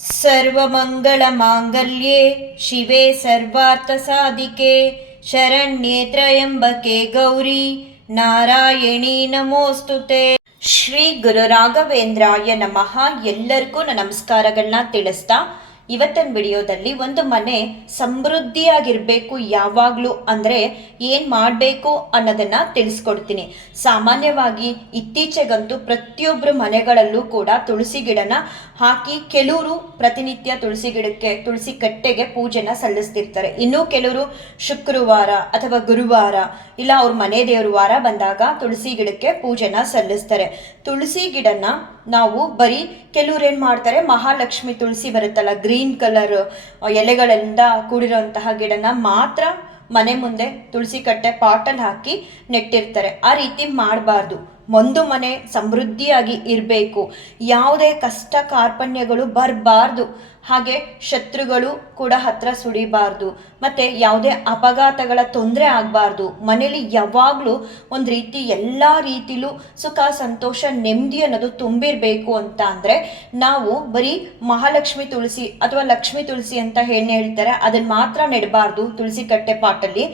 सर्वमङ्गलमाङ्गल्ये शिवे सर्वार्थसाधिके शरण्ये त्र्यम्बके गौरी ನಾರಾಯಣಿ ನಮೋಸ್ತುತೆ. ಶ್ರೀ ಗುರು ರಾಘವೇಂದ್ರಾಯ ನಮಃ. ಎಲ್ಲರಿಗೂ ನಮಸ್ಕಾರಗಳನ್ನ ತಿಳಿಸ್ತಾ ಇವತ್ತಿನ ವಿಡಿಯೋದಲ್ಲಿ ಒಂದು ಮನೆ ಸಮೃದ್ಧಿಯಾಗಿರಬೇಕು ಯಾವಾಗಲೂ ಅಂದರೆ ಏನು ಮಾಡಬೇಕು ಅನ್ನೋದನ್ನು ತಿಳಿಸ್ಕೊಡ್ತೀನಿ. ಸಾಮಾನ್ಯವಾಗಿ ಇತ್ತೀಚೆಗಂತೂ ಪ್ರತಿಯೊಬ್ಬರು ಮನೆಗಳಲ್ಲೂ ಕೂಡ ತುಳಸಿ ಗಿಡನ ಹಾಕಿ ಕೆಲವರು ಪ್ರತಿನಿತ್ಯ ತುಳಸಿ ಗಿಡಕ್ಕೆ ತುಳಸಿ ಕಟ್ಟೆಗೆ ಪೂಜೆನ ಸಲ್ಲಿಸ್ತಿರ್ತಾರೆ. ಇನ್ನೂ ಕೆಲವರು ಶುಕ್ರವಾರ ಅಥವಾ ಗುರುವಾರ ಇಲ್ಲ ಅವ್ರ ಮನೆ ದೇವ್ರ ವಾರ ಬಂದಾಗ ತುಳಸಿ ಗಿಡಕ್ಕೆ ಪೂಜೆನ ಸಲ್ಲಿಸ್ತಾರೆ. ತುಳಸಿ ಗಿಡನ ನಾವು ಬರೀ ಕೆಲವ್ರು ಏನು ಮಾಡ್ತಾರೆ, ಮಹಾಲಕ್ಷ್ಮಿ ತುಳಸಿ ಬರುತ್ತಲ್ಲ ಗ್ರೀನ್ ಕಲರ್ ಎಲೆಗಳಿಂದ ಕೂಡಿರೋಂತಹ ಗಿಡನ ಮಾತ್ರ ಮನೆ ಮುಂದೆ ತುಳಸಿ ಕಟ್ಟೆ ಪಾಟಲ್ಲಿ ಹಾಕಿ ನೆಟ್ಟಿರ್ತಾರೆ. ಆ ರೀತಿ ಮಾಡಬಾರ್ದು. ಒಂದು ಮನೆ ಸಮೃದ್ಧಿಯಾಗಿ ಇರಬೇಕು, ಯಾವುದೇ ಕಷ್ಟ ಕಾರ್ಪಣ್ಯಗಳು ಬರಬಾರ್ದು, ಹಾಗೆ ಶತ್ರುಗಳು ಕೂಡ ಹತ್ರ ಸುಡಿಬಾರ್ದು, ಮತ್ತು ಯಾವುದೇ ಅಪಘಾತಗಳ ತೊಂದರೆ ಆಗಬಾರ್ದು. ಮನೇಲಿ ಯಾವಾಗಲೂ ಒಂದು ರೀತಿ ಎಲ್ಲ ರೀತಿಲೂ ಸುಖ ಸಂತೋಷ ನೆಮ್ಮದಿ ಅನ್ನೋದು ತುಂಬಿರಬೇಕು ಅಂತ ಅಂದರೆ ನಾವು ಬರೀ ಮಹಾಲಕ್ಷ್ಮಿ ತುಳಸಿ ಅಥವಾ ಲಕ್ಷ್ಮಿ ತುಳಸಿ ಅಂತ ಹೇಳ್ತಾರೆ, ಅದನ್ನು ಮಾತ್ರ ನೆಡಬಾರ್ದು ತುಳಸಿ ಕಟ್ಟೆ ಪಾಟಲ್ಲಿ.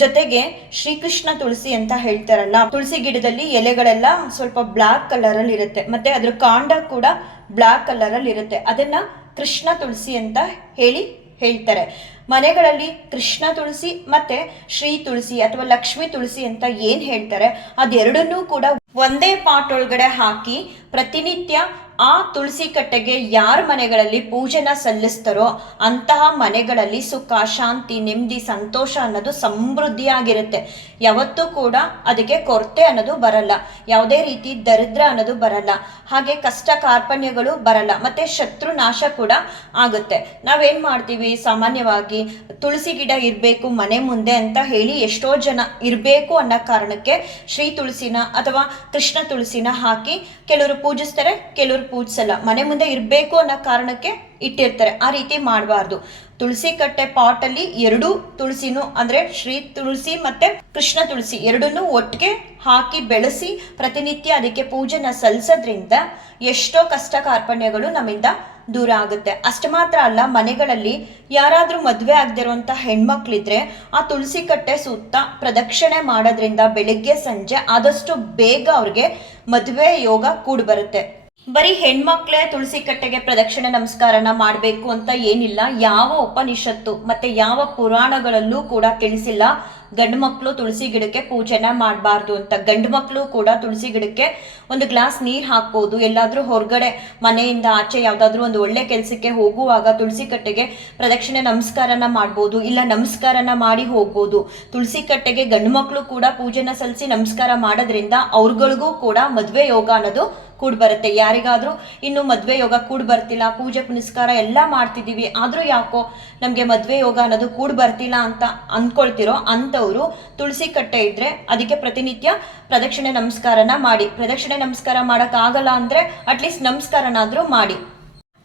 ಜೊತೆಗೆ ಶ್ರೀಕೃಷ್ಣ ತುಳಸಿ ಅಂತ ಹೇಳ್ತಾರಲ್ಲ, ತುಳಸಿ ಗಿಡದಲ್ಲಿ ಎಲೆಗಳೆಲ್ಲ ಸ್ವಲ್ಪ ಬ್ಲ್ಯಾಕ್ ಕಲರಲ್ಲಿ ಇರುತ್ತೆ, ಮತ್ತೆ ಅದ್ರ ಕಾಂಡ ಕೂಡ ಬ್ಲ್ಯಾಕ್ ಕಲರಲ್ಲಿ ಇರುತ್ತೆ. ಅದನ್ನ ಕೃಷ್ಣ ತುಳಸಿ ಅಂತ ಹೇಳ್ತಾರೆ. ಮನೆಗಳಲ್ಲಿ ಕೃಷ್ಣ ತುಳಸಿ ಮತ್ತೆ ಶ್ರೀ ತುಳಸಿ ಅಥವಾ ಲಕ್ಷ್ಮಿ ತುಳಸಿ ಅಂತ ಏನು ಹೇಳ್ತಾರೆ ಅದೆರಡನ್ನೂ ಕೂಡ ಒಂದೇ ಪಾಟ್ ಒಳಗಡೆ ಹಾಕಿ ಪ್ರತಿನಿತ್ಯ ಆ ತುಳಸಿ ಕಟ್ಟೆಗೆ ಯಾರ ಮನೆಗಳಲ್ಲಿ ಪೂಜೆನ ಸಲ್ಲಿಸ್ತಾರೋ ಅಂತಹ ಮನೆಗಳಲ್ಲಿ ಸುಖ ಶಾಂತಿ ನೆಮ್ಮದಿ ಸಂತೋಷ ಅನ್ನೋದು ಸಮೃದ್ಧಿಯಾಗಿರುತ್ತೆ. ಯಾವತ್ತೂ ಕೂಡ ಅದಕ್ಕೆ ಕೊರತೆ ಅನ್ನೋದು ಬರಲ್ಲ, ಯಾವುದೇ ರೀತಿ ದರಿದ್ರ ಅನ್ನೋದು ಬರಲ್ಲ, ಹಾಗೆ ಕಷ್ಟ ಕಾರ್ಪಣ್ಯಗಳು ಬರಲ್ಲ, ಮತ್ತೆ ಶತ್ರು ನಾಶ ಕೂಡ ಆಗುತ್ತೆ. ನಾವೇನ್ ಮಾಡ್ತೀವಿ, ಸಾಮಾನ್ಯವಾಗಿ ತುಳಸಿ ಗಿಡ ಇರಬೇಕು ಮನೆ ಮುಂದೆ ಅಂತ ಹೇಳಿ ಎಷ್ಟೋ ಜನ ಇರಬೇಕು ಅನ್ನೋ ಕಾರಣಕ್ಕೆ ಶ್ರೀ ತುಳಸಿನ ಅಥವಾ ಕೃಷ್ಣ ತುಳಸಿನ ಹಾಕಿ ಕೆಲವರು ಪೂಜಿಸ್ತಾರೆ, ಕೆಲವರು ಪೂಜಿಸಲ್ಲ. ಮನೆ ಮುಂದೆ ಇರಬೇಕು ಅನ್ನೋ ಕಾರಣಕ್ಕೆ ಇಟ್ಟಿರ್ತಾರೆ. ಆ ರೀತಿ ಮಾಡಬಾರ್ದು. ತುಳಸಿ ಕಟ್ಟೆ ಪಾಟಲ್ಲಿ ಎರಡೂ ತುಳಸಿನೂ ಅಂದ್ರೆ ಶ್ರೀ ತುಳಸಿ ಮತ್ತೆ ಕೃಷ್ಣ ತುಳಸಿ ಎರಡನ್ನೂ ಒಟ್ಟಿಗೆ ಹಾಕಿ ಬೆಳೆಸಿ ಪ್ರತಿನಿತ್ಯ ಅದಕ್ಕೆ ಪೂಜೆನ ಸಲ್ಲಿಸೋದ್ರಿಂದ ಎಷ್ಟೋ ಕಷ್ಟ ಕಾರ್ಪಣ್ಯಗಳು ನಮ್ಮಿಂದ ದೂರ ಆಗುತ್ತೆ. ಅಷ್ಟು ಮಾತ್ರ ಅಲ್ಲ, ಮನೆಗಳಲ್ಲಿ ಯಾರಾದ್ರೂ ಮದುವೆ ಆಗದಿರುವಂತ ಹೆಣ್ಮಕ್ಳಿದ್ರೆ ಆ ತುಳಸಿ ಕಟ್ಟೆ ಸುತ್ತ ಪ್ರದಕ್ಷಿಣೆ ಮಾಡೋದ್ರಿಂದ ಬೆಳಿಗ್ಗೆ ಸಂಜೆ ಆದಷ್ಟು ಬೇಗ ಅವ್ರಿಗೆ ಮದುವೆ ಯೋಗ ಕೂಡಿ ಬರುತ್ತೆ. ಬರೀ ಹೆಣ್ಮಕ್ಳೇ ತುಳಸಿ ಕಟ್ಟೆಗೆ ಪ್ರದಕ್ಷಿಣೆ ನಮಸ್ಕಾರನ ಮಾಡಬೇಕು ಅಂತ ಏನಿಲ್ಲ. ಯಾವ ಉಪನಿಷತ್ತು ಮತ್ತೆ ಯಾವ ಪುರಾಣಗಳಲ್ಲೂ ಕೂಡ ತಿಳಿಸಿಲ್ಲ ಗಂಡು ಮಕ್ಕಳು ತುಳಸಿ ಗಿಡಕ್ಕೆ ಪೂಜೆನ ಮಾಡಬಾರ್ದು ಅಂತ. ಗಂಡು ಮಕ್ಕಳು ಕೂಡ ತುಳಸಿ ಗಿಡಕ್ಕೆ ಒಂದು ಗ್ಲಾಸ್ ನೀರು ಹಾಕ್ಬೋದು. ಎಲ್ಲಾದ್ರೂ ಹೊರಗಡೆ ಮನೆಯಿಂದ ಆಚೆ ಯಾವುದಾದ್ರೂ ಒಂದು ಒಳ್ಳೆ ಕೆಲಸಕ್ಕೆ ಹೋಗುವಾಗ ತುಳಸಿ ಕಟ್ಟೆಗೆ ಪ್ರದಕ್ಷಿಣೆ ನಮಸ್ಕಾರನ ಮಾಡ್ಬೋದು, ಇಲ್ಲ ನಮಸ್ಕಾರನ ಮಾಡಿ ಹೋಗ್ಬೋದು. ತುಳಸಿ ಕಟ್ಟೆಗೆ ಗಂಡು ಮಕ್ಕಳು ಕೂಡ ಪೂಜೆನ ಸಲ್ಲಿಸಿ ನಮಸ್ಕಾರ ಮಾಡೋದ್ರಿಂದ ಅವ್ರಗಳಿಗೂ ಕೂಡ ಮದುವೆ ಯೋಗ ಅನ್ನೋದು ಕೂಡ್ ಬರುತ್ತೆ. ಯಾರಿಗಾದ್ರೂ ಇನ್ನು ಮದುವೆ ಯೋಗ ಕೂಡ್ ಬರ್ತಿಲ್ಲ, ಪೂಜೆ ಪುನಸ್ಕಾರ ಎಲ್ಲ ಮಾಡ್ತಿದ್ದೀವಿ, ಆದ್ರೂ ಯಾಕೋ ನಮ್ಗೆ ಮದುವೆ ಯೋಗ ಅನ್ನೋದು ಕೂಡ್ ಬರ್ತಿಲ್ಲ ಅಂತ ಅನ್ಕೊಳ್ತಿರೋ ಅಂಥವ್ರು ತುಳಸಿ ಕಟ್ಟೆ ಇದ್ರೆ ಅದಕ್ಕೆ ಪ್ರತಿನಿತ್ಯ ಪ್ರದಕ್ಷಿಣೆ ನಮಸ್ಕಾರನ ಮಾಡಿ. ಪ್ರದಕ್ಷಿಣೆ ನಮಸ್ಕಾರ ಆಗಲ್ಲ ಅಂದ್ರೆ ಅಟ್ಲೀಸ್ಟ್ ನಮಸ್ಕಾರನಾದ್ರೂ ಮಾಡಿ.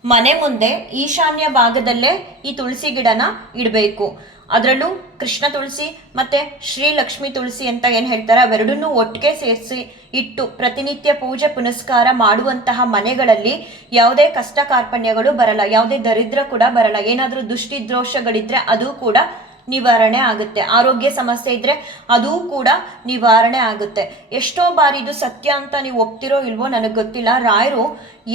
ಮನೆ ಮುಂದೆ ಈಶಾನ್ಯ ಭಾಗದಲ್ಲೇ ಈ ತುಳಸಿ ಗಿಡನ ಇಡಬೇಕು. ಅದರಲ್ಲೂ ಕೃಷ್ಣ ತುಳಸಿ ಮತ್ತೆ ಶ್ರೀ ಲಕ್ಷ್ಮಿ ತುಳಸಿ ಅಂತ ಏನು ಹೇಳ್ತಾರೆ ಅವೆರಡನ್ನೂ ಒಟ್ಟಿಗೆ ಸೇರಿಸಿ ಇಟ್ಟು ಪ್ರತಿನಿತ್ಯ ಪೂಜೆ ಪುನಸ್ಕಾರ ಮಾಡುವಂತಹ ಮನೆಗಳಲ್ಲಿ ಯಾವುದೇ ಕಷ್ಟ ಕಾರ್ಪಣ್ಯಗಳು ಬರಲ್ಲ, ಯಾವುದೇ ದರಿದ್ರ ಕೂಡ ಬರಲ್ಲ. ಏನಾದರೂ ದೃಷ್ಟಿ ದೋಷಗಳಿದ್ರೆ ಅದು ಕೂಡ ನಿವಾರಣೆ ಆಗುತ್ತೆ. ಆರೋಗ್ಯ ಸಮಸ್ಯೆ ಇದ್ರೆ ಅದೂ ಕೂಡ ನಿವಾರಣೆ ಆಗುತ್ತೆ. ಎಷ್ಟೋ ಬಾರಿ ಇದು ಸತ್ಯ ಅಂತ ನೀವು ಒಪ್ತಿರೋ ಇಲ್ವೋ ನನಗೆ ಗೊತ್ತಿಲ್ಲ, ರಾಯರು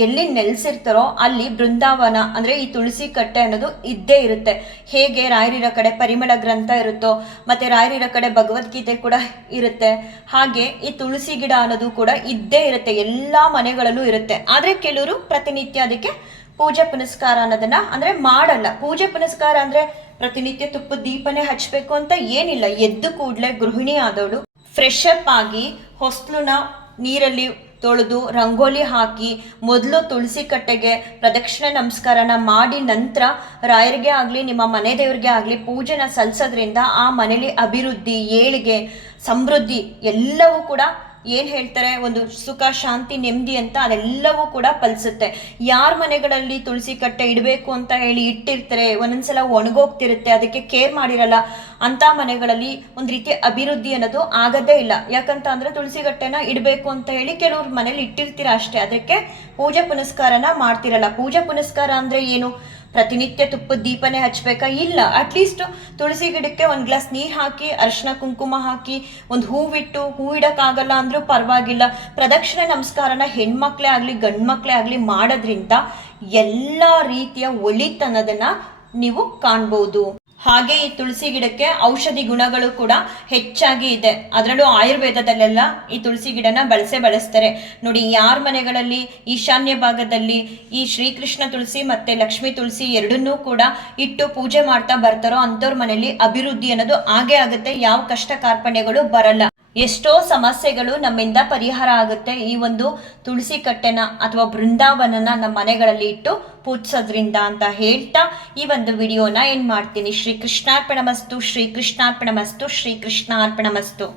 ಎಲ್ಲಿ ನೆಲೆಸಿರ್ತಾರೋ ಅಲ್ಲಿ ಬೃಂದಾವನ ಅಂದ್ರೆ ಈ ತುಳಸಿ ಕಟ್ಟೆ ಅನ್ನೋದು ಇದ್ದೇ ಇರುತ್ತೆ. ಹೇಗೆ ರಾಯರಿರೋ ಕಡೆ ಪರಿಮಳ ಗ್ರಂಥ ಇರುತ್ತೋ ಮತ್ತೆ ರಾಯರಿರೋ ಕಡೆ ಭಗವದ್ಗೀತೆ ಕೂಡ ಇರುತ್ತೆ, ಹಾಗೆ ಈ ತುಳಸಿ ಗಿಡ ಅನ್ನೋದು ಕೂಡ ಇದ್ದೇ ಇರುತ್ತೆ, ಎಲ್ಲಾ ಮನೆಗಳಲ್ಲೂ ಇರುತ್ತೆ. ಆದ್ರೆ ಕೆಲವರು ಪ್ರತಿನಿತ್ಯ ಅದಕ್ಕೆ ಪೂಜೆ ಪುನಸ್ಕಾರ ಅನ್ನೋದನ್ನ ಅಂದ್ರೆ ಮಾಡಲ್ಲ. ಪೂಜೆ ಪುನಸ್ಕಾರ ಅಂದ್ರೆ ಪ್ರತಿನಿತ್ಯ ತುಪ್ಪದ ದೀಪನೇ ಹಚ್ಚಬೇಕು ಅಂತ ಏನಿಲ್ಲ. ಎದ್ದು ಕೂಡಲೇ ಗೃಹಿಣಿ ಆದವಳು ಫ್ರೆಶ್ ಅಪ್ ಆಗಿ ಹೊಸ್ಲುನ ನೀರಲ್ಲಿ ತೊಳೆದು ರಂಗೋಲಿ ಹಾಕಿ ಮೊದಲು ತುಳಸಿ ಕಟ್ಟೆಗೆ ಪ್ರದಕ್ಷಿಣೆ ನಮಸ್ಕಾರನ ಮಾಡಿ ನಂತರ ರಾಯರಿಗೆ ಆಗಲಿ ನಿಮ್ಮ ಮನೆ ದೇವರಿಗೆ ಆಗಲಿ ಪೂಜೆನ ಸಲ್ಲಿಸೋದ್ರಿಂದ ಆ ಮನೇಲಿ ಅಭಿವೃದ್ಧಿ ಏಳಿಗೆ ಸಮೃದ್ಧಿ ಎಲ್ಲವೂ ಕೂಡ ಏನು ಹೇಳ್ತಾರೆ, ಒಂದು ಸುಖ ಶಾಂತಿ ನೆಮ್ಮದಿ ಅಂತ ಅದೆಲ್ಲವೂ ಕೂಡ ಫಲಿಸುತ್ತೆ. ಯಾರ ಮನೆಗಳಲ್ಲಿ ತುಳಸಿ ಕಟ್ಟೆ ಇಡಬೇಕು ಅಂತ ಹೇಳಿ ಇಟ್ಟಿರ್ತಾರೆ, ಒಂದೊಂದ್ಸಲ ಒಣಗೋಗ್ತಿರುತ್ತೆ, ಅದಕ್ಕೆ ಕೇರ್ ಮಾಡಿರಲ್ಲ, ಅಂಥ ಮನೆಗಳಲ್ಲಿ ಒಂದು ರೀತಿ ಅಭಿವೃದ್ಧಿ ಅನ್ನೋದು ಆಗೋದೇ ಇಲ್ಲ. ಯಾಕಂತ ಅಂದರೆ ತುಳಸಿ ಕಟ್ಟೆನ ಇಡಬೇಕು ಅಂತ ಹೇಳಿ ಕೆಲವ್ರ ಮನೇಲಿ ಇಟ್ಟಿರ್ತೀರ ಅಷ್ಟೇ, ಅದಕ್ಕೆ ಪೂಜೆ ಪುನಸ್ಕಾರನ ಮಾಡ್ತಿರಲ್ಲ. ಪೂಜೆ ಪುನಸ್ಕಾರ ಅಂದರೆ ಏನು, ಪ್ರತಿನಿತ್ಯ ತುಪ್ಪದ ದೀಪನೇ ಹಚ್ಬೇಕಾ? ಇಲ್ಲ. ಅಟ್ಲೀಸ್ಟ್ ತುಳಸಿ ಗಿಡಕ್ಕೆ ಒಂದು ಗ್ಲಾಸ್ ನೀರು ಹಾಕಿ, ಅರಿಶಿನ ಕುಂಕುಮ ಹಾಕಿ, ಒಂದು ಹೂವಿಟ್ಟು, ಹೂ ಇಡೋಕ್ಕಾಗಲ್ಲ ಅಂದರೂ ಪರವಾಗಿಲ್ಲ, ಪ್ರದಕ್ಷಿಣೆ ನಮಸ್ಕಾರನ ಹೆಣ್ಮಕ್ಳೇ ಆಗಲಿ ಗಂಡು ಮಕ್ಕಳೇ ಆಗಲಿ ಮಾಡೋದ್ರಿಂದ ಎಲ್ಲ ರೀತಿಯ ಒಳಿತನ್ನೋದನ್ನು ನೀವು ಕಾಣ್ಬೋದು. ಹಾಗೆ ಈ ತುಳಸಿ ಗಿಡಕ್ಕೆ ಔಷಧಿ ಗುಣಗಳು ಕೂಡ ಹೆಚ್ಚಾಗಿ ಇದೆ. ಅದರಲ್ಲೂ ಆಯುರ್ವೇದದಲ್ಲೆಲ್ಲ ಈ ತುಳಸಿ ಗಿಡನ ಬಳಸ್ತಾರೆ ನೋಡಿ. ಯಾರ ಮನೆಗಳಲ್ಲಿ ಈಶಾನ್ಯ ಭಾಗದಲ್ಲಿ ಈ ಶ್ರೀಕೃಷ್ಣ ತುಳಸಿ ಮತ್ತೆ ಲಕ್ಷ್ಮೀ ತುಳಸಿ ಎರಡನ್ನೂ ಕೂಡ ಇಟ್ಟು ಪೂಜೆ ಮಾಡ್ತಾ ಬರ್ತಾರೋ ಅಂಥವ್ರ ಮನೆಯಲ್ಲಿ ಅಭಿವೃದ್ಧಿ ಅನ್ನೋದು ಆಗೇ ಆಗುತ್ತೆ, ಯಾವ ಕಷ್ಟ ಕಾರ್ಪಣ್ಯಗಳು ಬರಲ್ಲ. ಎಷ್ಟೋ ಸಮಸ್ಯೆಗಳು ನಮ್ಮಿಂದ ಪರಿಹಾರ ಆಗುತ್ತೆ ಈ ಒಂದು ತುಳಸಿ ಕಟ್ಟೆನ ಅಥವಾ ಬೃಂದಾವನನ ನಮ್ಮ ಮನೆಗಳಲ್ಲಿ ಇಟ್ಟು ಪೂಜಿಸೋದ್ರಿಂದ ಅಂತ ಹೇಳ್ತಾ ಈ ಒಂದು ವಿಡಿಯೋನ ಏನು ಮಾಡ್ತೀನಿ. ಶ್ರೀ ಕೃಷ್ಣಾರ್ಪಣಮಸ್ತು, ಶ್ರೀ ಕೃಷ್ಣಾರ್ಪಣಮಸ್ತು, ಶ್ರೀ ಕೃಷ್ಣಾರ್ಪಣಮಸ್ತು.